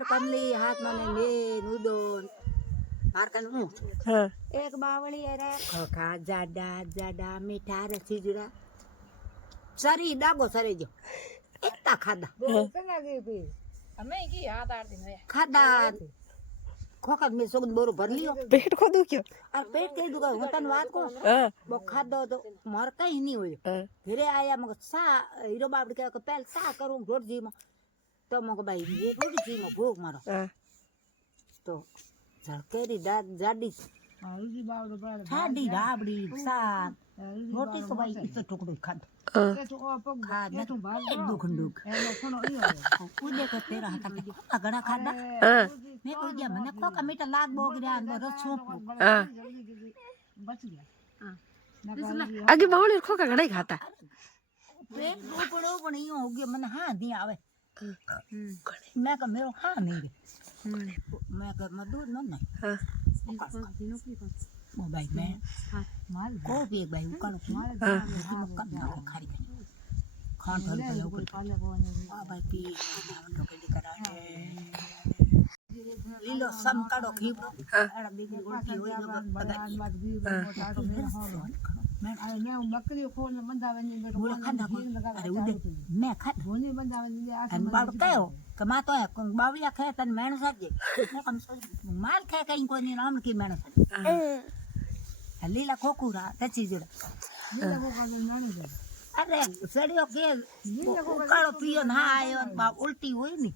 केर कमली हाथ माने ले नुदोन मार कन हाँ एक बावली अरे खखा जाडा जाडा मीठा रसी जुड़ा सरी डागो सरे जो इतना खादा खादा खोखा में सोगन बोरो भर लियो पेट को दुख्यो और पेट के दुगा होतन बात को हाँ वो खादो तो मर कहीं नहीं होयो हाँ घरे आया मग सा हीरो बाप के पहले सा करूं रोट जी में तो मग भाई ये रोट जी में भूख मारो हाँ तो झड़केरी जाडी ठाडी राबड़ी सा रोटी तो भाई इतना टुकड़ो खाद हाँ खाद दुख दुख कूदे को तेरा हाथ में अगड़ा खादा हाँ मैं को गया मने को का मीठा लाग बोग रे अंदर रसो हाँ आगे बावली खोखा घड़ा ही खाता पेट ऊपड़ो पण यो हो गया मने हां दी आवे मैं का मेरो हां नहीं रे मैं का मधुर न नहीं हाँ ओ भाई मैं माल को भी एक भाई उकड़ हाँ खारी खान भर गयो आ भाई पी तो के करा लीलो सम काडो खीबो एड़ा बीगी रोटी होई जो बगाई मैं आए ने बकरी खोल बंदावे ने बोले खाना अरे उदे मैं खा होने बंदावे ने अन बाड़ कयो के मा तो बावलिया खाए तन मेण साजे मैं कम सो माल खाए कहीं कोई नहीं नाम की मेण साजे लीला खोकुरा तची जड़ा लीला खोकुरा नानी अरे सड़ियो के उकाळो पियो ना आयो बाप उल्टी होई नी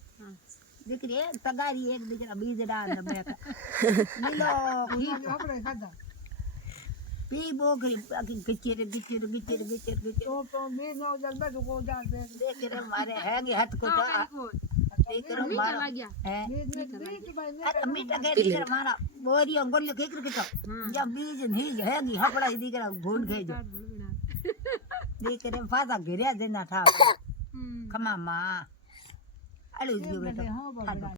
દીકરી એક તગારી એક દીકરા બીજડા ને બે લીલો આપણે ખાધા પી બોગરી બાકી ગચેરે ગચેરે ગચેરે ગચેરે ગચેરે તો મે નો જલબા જો જા દેખ રે મારે હે કે હાથ को देख रे मारा है मीठा के દીકરા મારા બોરિયો ગોલ્યો કેકર કેતો या बीज नहीं है की हपड़ा દીકરા ભૂંડ ગઈ જો देख रे फादा घेरिया देना था खमा मां अरे जो बेटा